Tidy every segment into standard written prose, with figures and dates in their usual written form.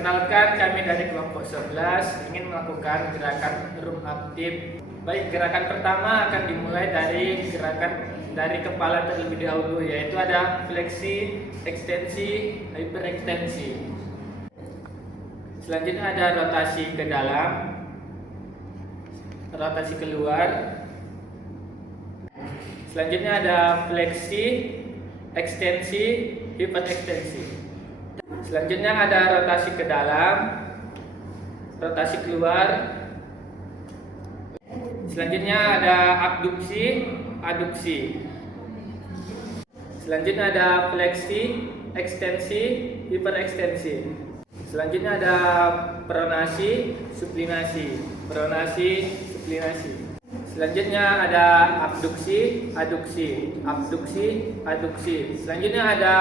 Perkenalkan, kami dari kelompok 11 ingin melakukan gerakan room aktif. Baik, gerakan pertama akan dimulai dari gerakan dari kepala terlebih dahulu, yaitu ada fleksi, ekstensi, hiperekstensi. Selanjutnya ada rotasi ke dalam, rotasi keluar. Selanjutnya ada fleksi, ekstensi, hiperekstensi. Selanjutnya ada rotasi ke dalam, rotasi keluar. Selanjutnya ada abduksi, aduksi. Selanjutnya ada fleksi, ekstensi, hiperekstensi. Selanjutnya ada pronasi, sublimasi, pronasi, sublimasi. Selanjutnya ada abduksi, aduksi, abduksi, aduksi. Selanjutnya ada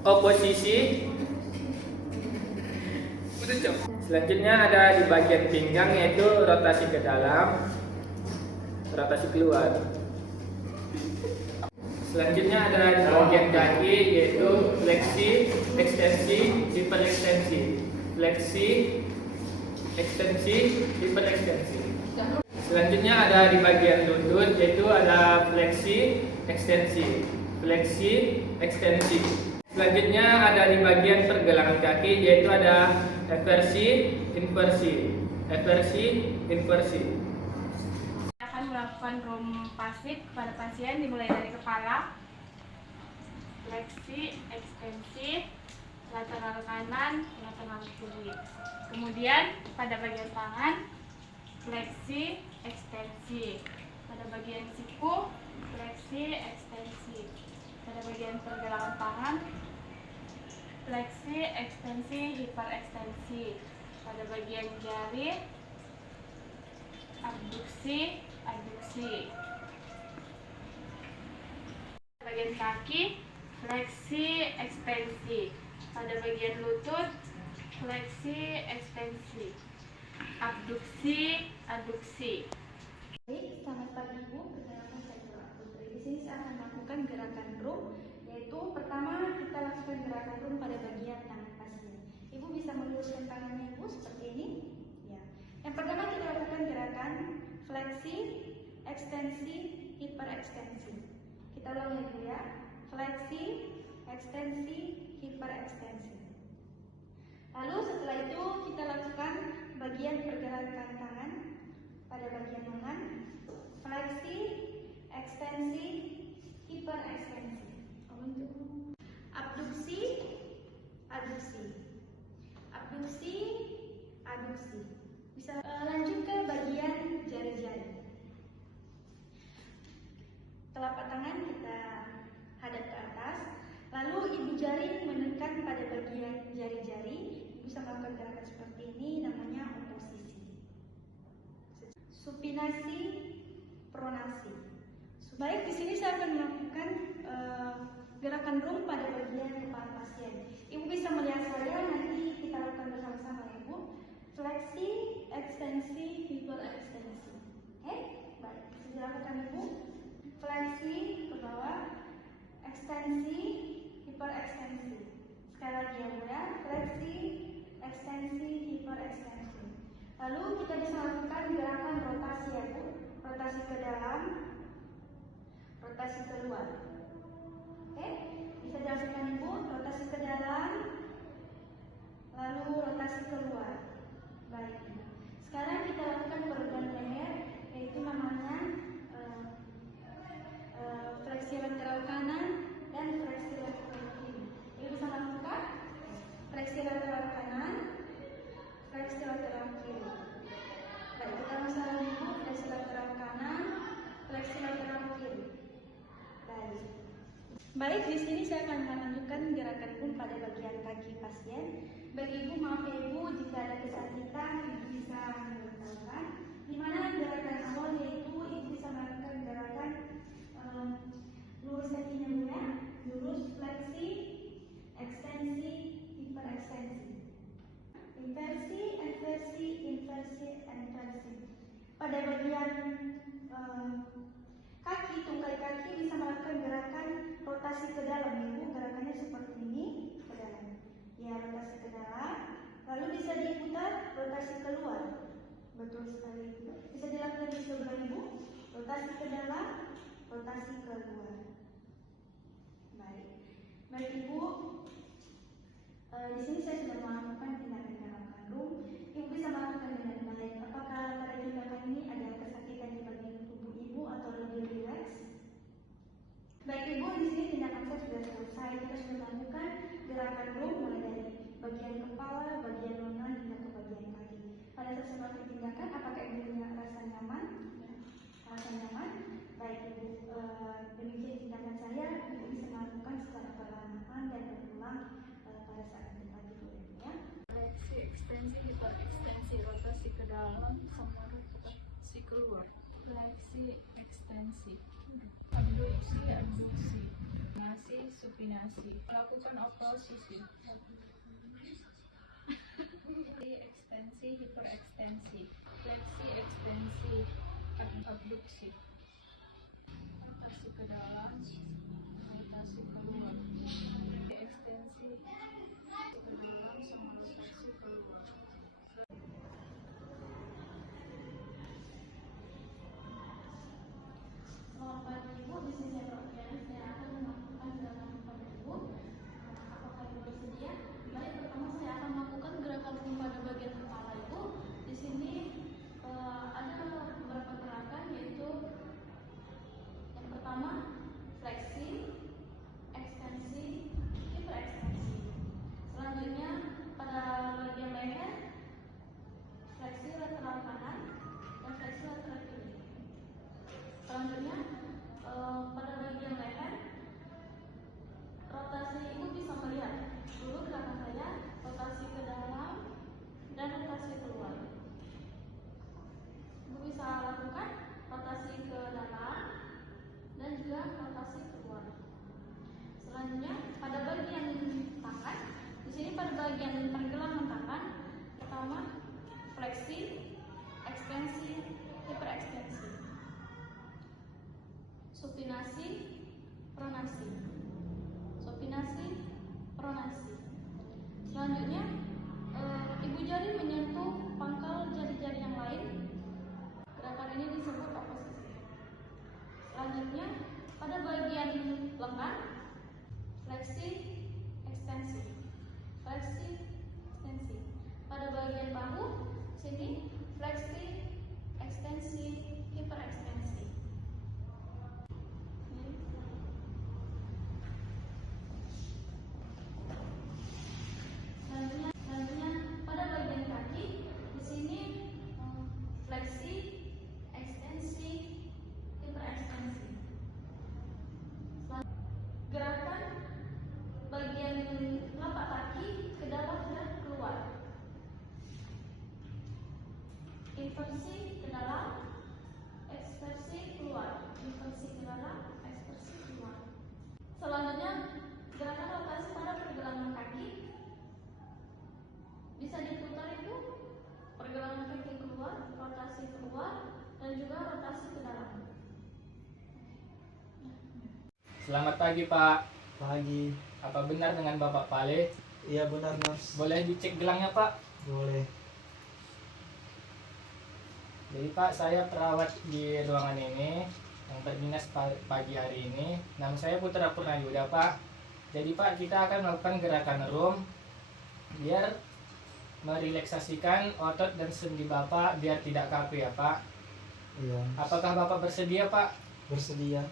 oposisi. Selanjutnya ada di bagian pinggang, yaitu rotasi ke dalam, rotasi keluar. Selanjutnya ada di bagian kaki, yaitu fleksi, ekstensi, hiperekstensi. Fleksi, ekstensi, hiperekstensi. Selanjutnya ada di bagian lutut, yaitu ada fleksi, ekstensi, fleksi, ekstensi. Selanjutnya ada di bagian pergelangan kaki, yaitu ada eversi, inversi, eversi, inversi. Akan melakukan room pasif pada pasien dimulai dari kepala, fleksi, ekstensi, lateral kanan, lateral kiri. Kemudian pada bagian tangan, fleksi, ekstensi. Pada bagian siku, fleksi, ekstensi. Pada bagian pergelangan tangan, fleksi, ekstensi, hiperekstensi. Pada bagian jari, abduksi, aduksi. Pada bagian kaki, fleksi, ekstensi. Pada bagian lutut, fleksi, ekstensi, abduksi, aduksi. Baik, selamat pagi Ibu. Perkenalkan saya Dora Putri. Di sini saya akan melakukan gerakan room, yaitu pertama kita lakukan gerakan room pada bagian tangan pasien. Ibu bisa meluruskan tangannya Ibu seperti ini. Ya. Yang pertama kita lakukan gerakan fleksi, ekstensi, hiperekstensi. Kita ulangi dulu ya. Fleksi, ekstensi, hiperekstensi. Lalu setelah itu kita lakukan bagian pergerakan tangan pada bagian lengan, fleksi, ekstensi, hiperekstensi. Abduksi, aduksi, abduksi, aduksi. Bisa lanjut ke bagian jari-jari. Telapak tangan kita hadap ke atas, lalu ibu jari menekan pada bagian jari-jari. Ibu bisa melakukan gerakan seperti ini, namanya oposisi. Supinasi, pronasi. Baik, di sini saya akan melakukan gerakan room pada bagian kepala pasien. Ibu bisa melihat saya, nanti kita lakukan bersama-sama ya Bu. Fleksi, ekstensi, hiperekstensi. Oke, baik. Bisa dilakukan Ibu. Fleksi ke bawah, ekstensi, hiperekstensi. Sekali lagi ya Bu ya. Fleksi, ekstensi, hiperekstensi. Lalu kita bisa lakukan gerakan rotasi ya Bu. Rotasi ke dalam, rotasi keluar. Oke, bisa dilakukan Ibu. Rotasi ke dalam, lalu rotasi keluar. Baik. Sekarang kita lakukan peregangan leher, yaitu namanya fleksi lateral kanan dan fleksi lateral kiri. Ibu bisa melakukan fleksi lateral kanan, fleksi lateral kiri. Baik, kita langsung lagi Bu. Fleksi lateral kanan, fleksi lateral kiri. Baik, di sini saya akan menunjukkan gerakan pun pada bagian kaki pasien. Bagi Ibu, maaf ya Ibu, jika ada kesakitan, Ibu bisa memberitahukan. Di mana gerakan awal yaitu Ibu bisa melakukan gerakan lurus kakinya Bu ya, lurus, fleksi, ekstensi, hiperekstensi, inversi, inversi, inversi, inversi. Pada bagian kaki, tungkai kaki bisa melakukan gerakan rotasi ke dalam Ibu, gerakan Di sini saya sudah melakukan tindakan gerakan room. Ibu bisa melakukan dengan baik. Apakah pada tindakan ini ada kesakitan di bagian tubuh ibu atau lebih rileks? Baik ibu, di sini tindakan saya sudah selesai. Kita sudah melakukan gerakan room mulai dari bagian kepala, bagian lengan hingga ke bagian kaki. Pada saat saya melakukan tindakan, apakah ibu punya rasa nyaman? Rasa nyaman? Baik ibu, demikian tindakan saya. Ibu bisa melakukan secara perlahan dan berulang pada saat tempat tidur ya. Fleksi, ekstensi, hiperekstensi, rotasi ke dalam sama rotasi keluar. Fleksi, ekstensi, abduksi, abduksi, nasi, supinasi. Lakukan oposisi. Ekstensi, hiperekstensi, fleksi, ekstensi, abduksi, rotasi ke dalam, rotasi keluar. Ekstensi ke dalam sama rotasi keluar. Selamat pagi ibu, di sini saya Rofiana. Saya akan melakukan gerakan pada ibu. Apakah ibu bersedia? Baik, pertama saya akan melakukan gerakan pada bagian kepala ibu. Di sini ada beberapa gerakan, yaitu yang pertama fleksi, ekstensi, hiperekstensi. Selanjutnya pada bagian leher, fleksi lateral kanan dan fleksi lateral kiri. Selanjutnya pada bagian leher, rotasi ibu bisa melihat dulu gerakan saya, rotasi ke dalam dan rotasi keluar. Ibu bisa lakukan rotasi ke dalam dan juga rotasi keluar. Selanjutnya pada bagian tangan, di sini pada bagian pergelangan tangan, pertama fleksi, ekstensi, hiperekstensi, supinasi, pronasi, supinasi, pronasi. Selanjutnya ibu jari menyentuh pangkal jari-jari yang lain. Gerakan ini disebut oposisi. Selanjutnya pada bagian lengan, fleksi, ekstensi, fleksi, ekstensi. Pada bagian bahu, sini fleksi, ekstensi, hiperekstensi. Selanjutnya pada bagian kaki, di sini fleksi, ekstensi, hiperekstensi. Gerakan bagian telapak kaki ke dalam dan keluar. Inversi ke dalam, eksversi keluar. Inversi ke dalam, eksversi keluar. Selanjutnya gerakan rotasi pada pergelangan kaki. Bisa diputar itu pergelangan kaki keluar, rotasi keluar, dan juga rotasi ke dalam. Selamat pagi Pak. Pagi. Apa benar dengan Bapak Pale? Iya benar Mas. Boleh dicek gelangnya Pak? Boleh. Jadi Pak, saya perawat di ruangan ini yang berdinas pagi hari ini. Nama saya Putra Purnayuda Pak. Jadi Pak, kita akan melakukan gerakan room biar merelaksasikan otot dan sendi Bapak biar tidak kaku ya Pak. Iya. Apakah Bapak bersedia Pak? Bersedia.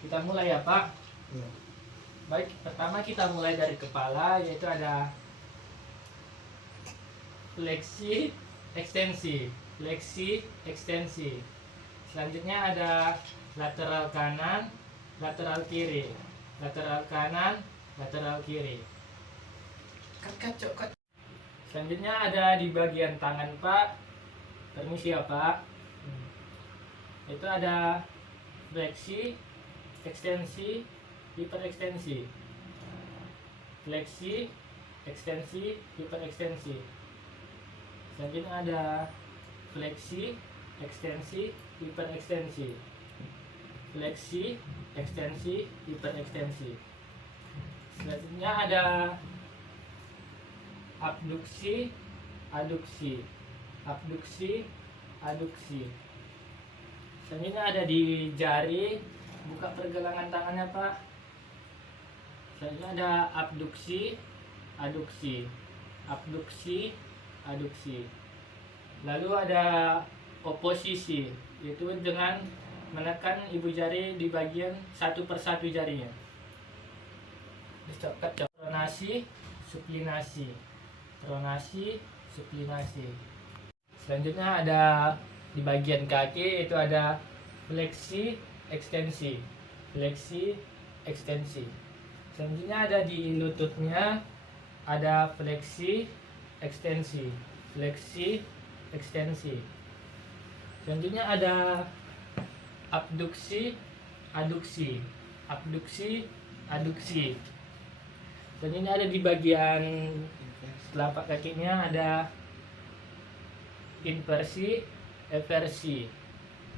Kita mulai ya Pak. Iya. Baik, pertama kita mulai dari kepala, yaitu ada fleksi, ekstensi, fleksi, ekstensi. Selanjutnya ada lateral kanan, lateral kiri, lateral kanan, lateral kiri. Cut. Selanjutnya ada di bagian tangan Pak. Permisi ya Pak. Itu ada fleksi, ekstensi, hiperekstensi, fleksi, ekstensi, hiperekstensi. Selanjutnya ada fleksi, ekstensi, hiperekstensi, fleksi, ekstensi, hiperekstensi. Selanjutnya ada abduksi, aduksi, abduksi, aduksi. Selanjutnya ada di jari, buka pergelangan tangannya Pak. Selanjutnya ada abduksi, aduksi, abduksi, aduksi. Lalu ada oposisi, yaitu dengan menekan ibu jari di bagian satu persatu jarinya. Pronasi, supinasi, pronasi, supinasi. Selanjutnya ada di bagian kaki, itu ada fleksi, ekstensi, fleksi, ekstensi. Selanjutnya ada di lututnya, ada fleksi, ekstensi, fleksi, ekstensi. Selanjutnya ada abduksi, aduksi, abduksi, aduksi. Selanjutnya ada di bagian telapak kakinya, ada inversi, eversi,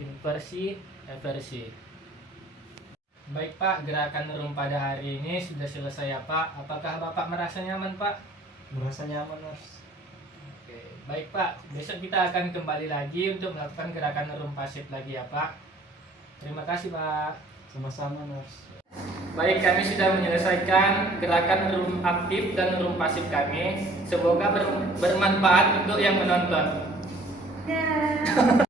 inversi, eversi. Baik Pak, gerakan room pada hari ini sudah selesai ya Pak. Apakah Bapak merasa nyaman Pak? Merasa nyaman, Nars. Oke, baik Pak. Besok kita akan kembali lagi untuk melakukan gerakan room pasif lagi ya Pak. Terima kasih Pak. Sama-sama, Nars. Baik, kami sudah menyelesaikan gerakan room aktif dan room pasif kami. Semoga bermanfaat untuk yang menonton. Dah.